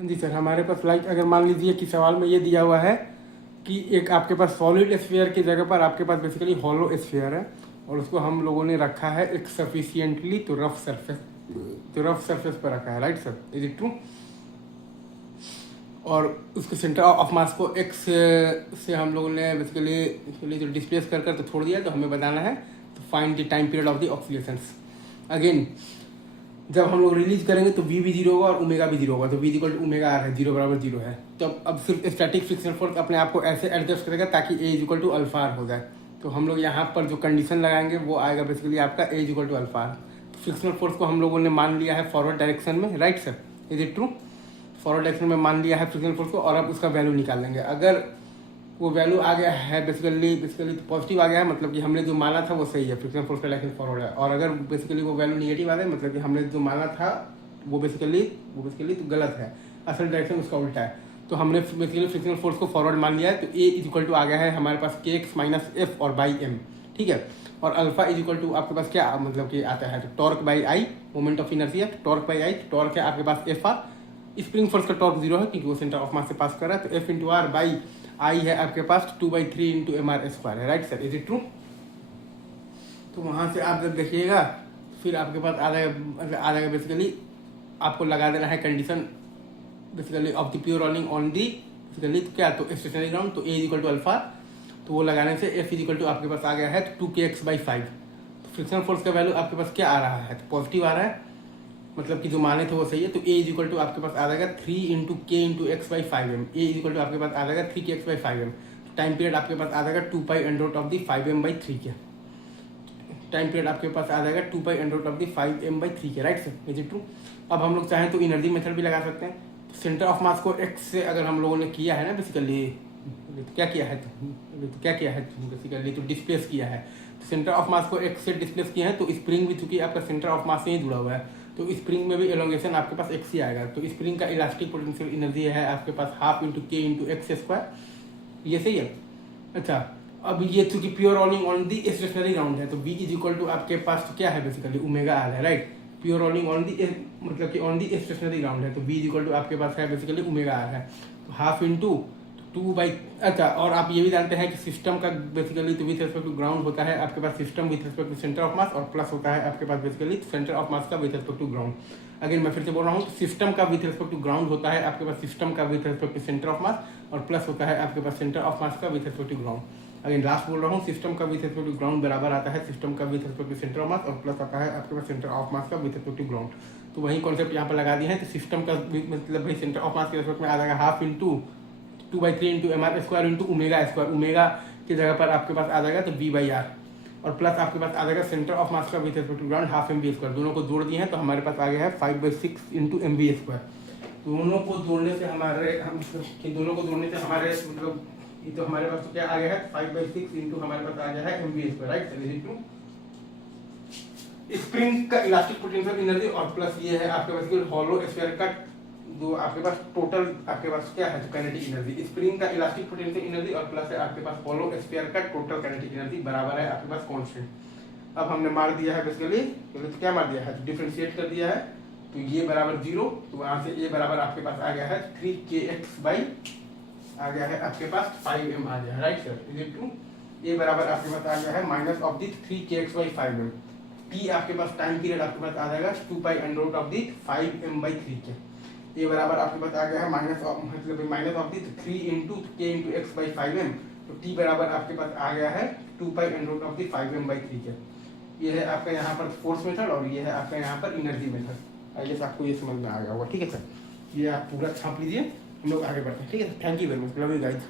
जी sir, हमारे पास like अगर मान लीजिए कि सवाल में ये दिया हुआ है कि एक आपके पास सॉलिड स्फीयर की जगह पर आपके पास बेसिकली हॉलो स्फीयर है और उसको हम लोगों ने रखा है एक सफिशियंटली तो रफ सरफेस पर रखा है, right sir, is it true? और उसके सेंटर ऑफ मास को एक्स से हम लोगों ने बेसिकली जो डिस्प्लेस कर तो छोड़ दिया, तो हमें बताना है तो find the time period of the oscillations. Again जब हम लोग रिलीज करेंगे तो वी भी जीरो होगा और ओमेगा भी जीरो होगा, तो V equal to omega R है, जीरो बराबर जीरो है। तो अब सिर्फ स्टैटिक फ्रिक्शन फोर्स अपने आप को ऐसे एडजस्ट करेगा ताकि A is equal to alpha R हो जाए। तो हम लोग यहाँ पर जो कंडीशन लगाएंगे वो आएगा बेसिकली आपका A is equal to alpha R. Frictional force को हम लोगों ने मान लिया है फॉरवर्ड डायरेक्शन में, right sir, is it true? Forward direction में मान लिया है फ्रिक्शनल फोर्स को, और अब उसका वैल्यू निकाल लेंगे। अगर वो वैल्यू आ गया है बेसिकली पॉजिटिव आ गया है, मतलब कि हमने जो माना था वो सही है, फ्रिक्शन फोर्स का डायरेक्शन फॉरवर्ड है। और अगर बेसिकली वो वैल्यू निगेटिव आ गया, मतलब कि हमने जो माना था वो बेसिकली तो गलत है, असल डायरेक्शन उसका उल्टा है। तो हमने बेसिकली फ्रिक्शनल फोर्स को फॉरवर्ड मान लिया है, तो ए इज इक्वल टू आ गया है हमारे पास के एक्स माइनस एफ और बाई एम, ठीक है। और अल्फा इज इक्वल टू आपके पास क्या मतलब कि आता है, तो torque by I, moment of inertia, torque by I, torque है आपके पास एफ आर। स्प्रिंग फोर्स का टॉर्क जीरो है क्योंकि वो सेंटर ऑफ मास से पास कर रहा है, तो F into R by I है आपके पास 2/3 इंटू एम आर स्क्वायर है, right sir, is it true? तो वहाँ से आप जब देखिएगा फिर आपके पास आ जाएगा बेसिकली आपको लगा देना है condition basically of the pure running on the basically तो क्या, तो स्टेशनरी ग्राउंड, तो ए इज इक्वल टू अल्फा, तो वो लगाने से एफ इज इक्वल टू आपके पास आ गया है 2kx/5। तो फ्रिक्शनल फोर्स का वैल्यू आपके पास क्या आ रहा है, तो पॉजिटिव आ रहा है, मतलब कि जो माने थे वो सही है। तो ए इज इक्वल टू आपके पास आ जाएगा 3 into K into x/5m, A is equal to आपके पास आ जाएगा 3kx/5m। टाइम पीरियड आपके पास आ जाएगा 2π√5m/3 के, टाइम पीरियड आपके पास आ जाएगा 2π√5m/3 के, right sir, is it true? अब हम लोग चाहें तो इनर्जी मेथड भी लगा सकते हैं। सेंटर ऑफ मास को एक्स से अगर हम लोगों ने किया है ना बेसिकली, तो क्या किया है बेसिकली तो डिस्प्लेस किया है। तो सेंटर ऑफ मास को एक्स से डिस्प्लेस किया है, तो स्प्रिंग भी चूंकि आपका सेंटर ऑफ मास से ही जुड़ा हुआ है, तो स्प्रिंग में भी एलोंगेशन आपके पास एक्स ही आएगा। तो स्प्रिंग का इलास्टिक पोटेंशियल एनर्जी है आपके पास half into K into X square, ये सही है। अच्छा, अब ये चूंकि pure rolling on the stationary ground है, तो v इज इक्वल टू आपके पास तो क्या है बेसिकली ओमेगा आर है, राइट। प्योर रोलिंग ऑन दी मतलब कि ऑन दी स्टेशनरी ग्राउंड है, तो v इज इक्वल टू आपके पास है बेसिकली ओमेगा आर है, तो हाफ इंटू 2/। अच्छा, और आप ये भी जानते हैं कि सिस्टम का बेसिकली तो विथ रिस्पेक्ट टू ग्राउंड होता है आपके पास system with respect to centre of mass, और प्लस होता है आपके पास बेसिकली सेंटर ऑफ मास का with respect to ground. Again मैं फिर से बोल रहा हूँ, सिस्टम का विथ रिस्पेक्ट टू ग्राउंड होता है आपके पास सिस्टम का with respect to centre of mass, और प्लस होता है आपके पास सेंटर ऑफ मास का with respect to ground. Again last बोल रहा हूँ, सिस्टम का विथ रिस्पेक्ट टू ग्राउंड बराबर आता है सिस्टम का with respect to centre of mass, और प्लस आता है आपके पास सेंटर ऑफ मास का विथ रिस्पेक्ट टू ग्राउंड। तो वही कॉन्सेप्ट यहाँ पर लगा दिए हैं। तो सिस्टम का मतलब भाई सेंटर ऑफ मास के रिस्पेक्ट में आ जाएगा half into 2/3 into M R square into omega square, omega की जगह पर आपके पास आ जाएगा तो v/r, और प्लस आपके पास आ जाएगा सेंटर ऑफ मास का with respect to ground half M B square. दोनों को जोड़ दिए हैं तो हमारे पास आ गया है 5/6 इंटू एम बी स्क्वायर। दोनों को जोड़ने से हमारे मतलब ये तो हमारे पास तो क्या आ गया है 5/6 इंटू हमारे पास आ गया है M B square, right sir, is to spring का इलास्टिक पोटेंशियल एनर्जी, और प्लस ये है आपके पास हॉलो स्फीयर का जो आपके पास टोटल आपके पास क्या है तो काइनेटिक एनर्जी, स्प्रिंग का इलास्टिक पोटेंशियल एनर्जी और प्लस है आपके पास हॉलो स्फीयर का टोटल काइनेटिक एनर्जी बराबर है आपके पास कांस्टेंट। अब हमने मार दिया है बेसिकली, तो क्या मार दिया है, तो डिफरेंशिएट कर दिया है, तो ये बराबर 0, तो वहां से ये बराबर आपके पास आ गया है 3kx बाई आ गया है आपके पास 5m आ गया है, right sir, is it true? ये बराबर आपके पास आ गया है minus of the 3kx/5m। T आपके पास टाइम पीरियड आपके पास आ जाएगा 2π√5m/3 के। ये बराबर आपके पास आ गया है माइनस ऑफ मतलब minus of the 3 into K into x/5m, तो टी बराबर आपके पास आ गया है 2π√5m/3 के। ये है आपका यहाँ पर फोर्स मेथड, और ये है आपका यहाँ पर एनर्जी मेथड। आई गेस आपको ये समझ में आ गया होगा, ठीक है सर। ये आप पूरा छाप लीजिए, हम लोग आगे बढ़ते हैं, ठीक है। Thank you very much, love you guys.